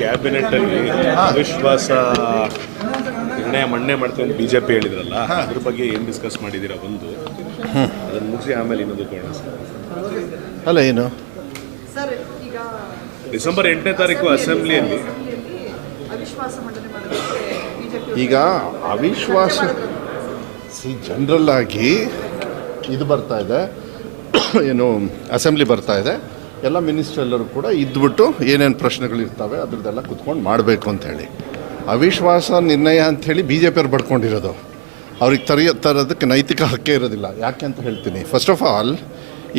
Cabinet ಅಲ್ಲಿ ಅವಿಶ್ವಾಸ ನಿರ್ಣಯ ಮಣ್ಣೆ ಮಾಡ್ತೀವಿ ಅಂತ ಬಿಜೆಪಿ ಹೇಳಿದ್ರಲ್ಲ, ಅದ್ರ ಬಗ್ಗೆ ಏನು ಡಿಸ್ಕಸ್ ಮಾಡಿದ್ದೀರಾ? ಒಂದು ಅದನ್ನು ಮುಗಿಸಿ ಆಮೇಲೆ ಇನ್ನೊಂದು ಕೋಣ ಅಲ್ಲ ಏನು ಡಿಸೆಂಬರ್ 8ನೇ ತಾರೀಕು ಅಸೆಂಬ್ಲಿಯಲ್ಲಿ ಈಗ ಅವಿಶ್ವಾಸ ಜನರಲ್ ಆಗಿ ಇದು ಬರ್ತಾ ಇದೆ, ಏನು ಅಸೆಂಬ್ಲಿ ಬರ್ತಾ ಇದೆ, ಎಲ್ಲ ಮಿನಿಸ್ಟರ್ ಎಲ್ಲರೂ ಕೂಡ ಇದ್ಬಿಟ್ಟು ಏನೇನು ಪ್ರಶ್ನೆಗಳಿರ್ತವೆ ಅದ್ರದ್ದೆಲ್ಲ ಕುತ್ಕೊಂಡು ಮಾಡಬೇಕು ಅಂಥೇಳಿ. ಅವಿಶ್ವಾಸ ನಿರ್ಣಯ ಅಂಥೇಳಿ ಬಿ ಜೆ ಪಿಯವ್ರು ಬಡ್ಕೊಂಡಿರೋದು, ಅವ್ರಿಗೆ ತರೋದಕ್ಕೆ ನೈತಿಕ ಹಕ್ಕೇ ಇರೋದಿಲ್ಲ. ಯಾಕೆ ಅಂತ ಹೇಳ್ತೀನಿ. ಫಸ್ಟ್ ಆಫ್ ಆಲ್,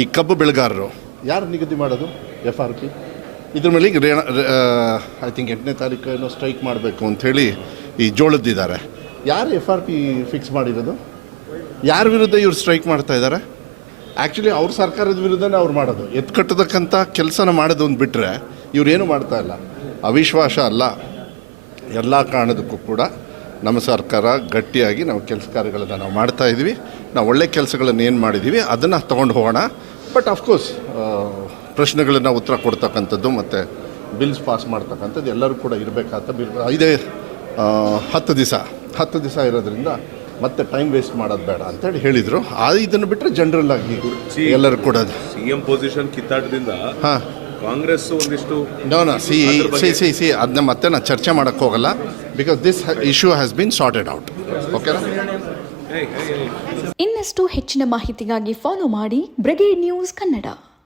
ಈ ಕಬ್ಬು ಬೆಳೆಗಾರರು ಯಾರು ನಿಗದಿ ಮಾಡೋದು? FRP. ಇದ್ರ ಮೇಲೆ ಈಗ ಐ ಥಿಂಕ್ 8ನೇ ತಾರೀಕು ಏನೋ ಸ್ಟ್ರೈಕ್ ಮಾಡಬೇಕು ಅಂಥೇಳಿ ಈ ಜೋಳದ್ದಿದ್ದಾರೆ. ಯಾರು FRP ಫಿಕ್ಸ್ ಮಾಡಿರೋದು? ಯಾರ ವಿರುದ್ಧ ಇವ್ರು ಸ್ಟ್ರೈಕ್ ಮಾಡ್ತಾ ಇದ್ದಾರೆ? ಆ್ಯಕ್ಚುಲಿ ಅವ್ರ ಸರ್ಕಾರದ ವಿರುದ್ಧನೇ ಅವ್ರು ಮಾಡೋದು. ಎತ್ಕಟ್ಟತಕ್ಕಂಥ ಕೆಲಸನ ಮಾಡೋದು ಒಂದು ಬಿಟ್ಟರೆ ಇವರೇನು ಮಾಡ್ತಾ ಇಲ್ಲ. ಅವಿಶ್ವಾಸ ಅಲ್ಲ, ಎಲ್ಲ ಕಾರಣದಕ್ಕೂ ಕೂಡ ನಮ್ಮ ಸರ್ಕಾರ ಗಟ್ಟಿಯಾಗಿ ನಾವು ಕೆಲಸ ಕಾರ್ಯಗಳನ್ನು ನಾವು ಮಾಡ್ತಾಯಿದ್ವಿ. ನಾವು ಒಳ್ಳೆ ಕೆಲಸಗಳನ್ನು ಏನು ಮಾಡಿದ್ದೀವಿ ಅದನ್ನು ತೊಗೊಂಡು ಹೋಗೋಣ. ಬಟ್ ಆಫ್ಕೋರ್ಸ್ ಪ್ರಶ್ನೆಗಳನ್ನು ಉತ್ತರ ಕೊಡ್ತಕ್ಕಂಥದ್ದು ಮತ್ತು ಬಿಲ್ಸ್ ಪಾಸ್ ಮಾಡ್ತಕ್ಕಂಥದ್ದು ಎಲ್ಲರೂ ಕೂಡ ಇರಬೇಕಾದ ಇದೇ 10 ದಿವಸ ಇರೋದ್ರಿಂದ ಮತ್ತೆ ಟೈಮ್ ವೇಸ್ಟ್ ಮಾಡೋದು ಬೇಡ ಅಂತೇಳಿ ಹೇಳಿದರು. ಇದನ್ನು ಬಿಟ್ಟರೆ ಜನರಲ್ ಆಗಿ ಎಲ್ಲರೂ ಕೂಡ CM ಪೊಸಿಷನ್ ಕಿತ್ತಾಟದಿಂದ ಕಾಂಗ್ರೆಸ್ ಒಂದಿಷ್ಟು ಸಿ ಅದನ್ನ ಮತ್ತೆ ನಾನು ಚರ್ಚೆ ಮಾಡೋಕ್ಕೆ ಹೋಗಲ್ಲ. Because this issue has been sorted out. ಓಕೆನಾ? ಇನ್ನಷ್ಟು ಹೆಚ್ಚಿನ ಮಾಹಿತಿಗಾಗಿ ಫಾಲೋ ಮಾಡಿ ಬ್ರಿಗೇಡ್ ನ್ಯೂಸ್ ಕನ್ನಡ.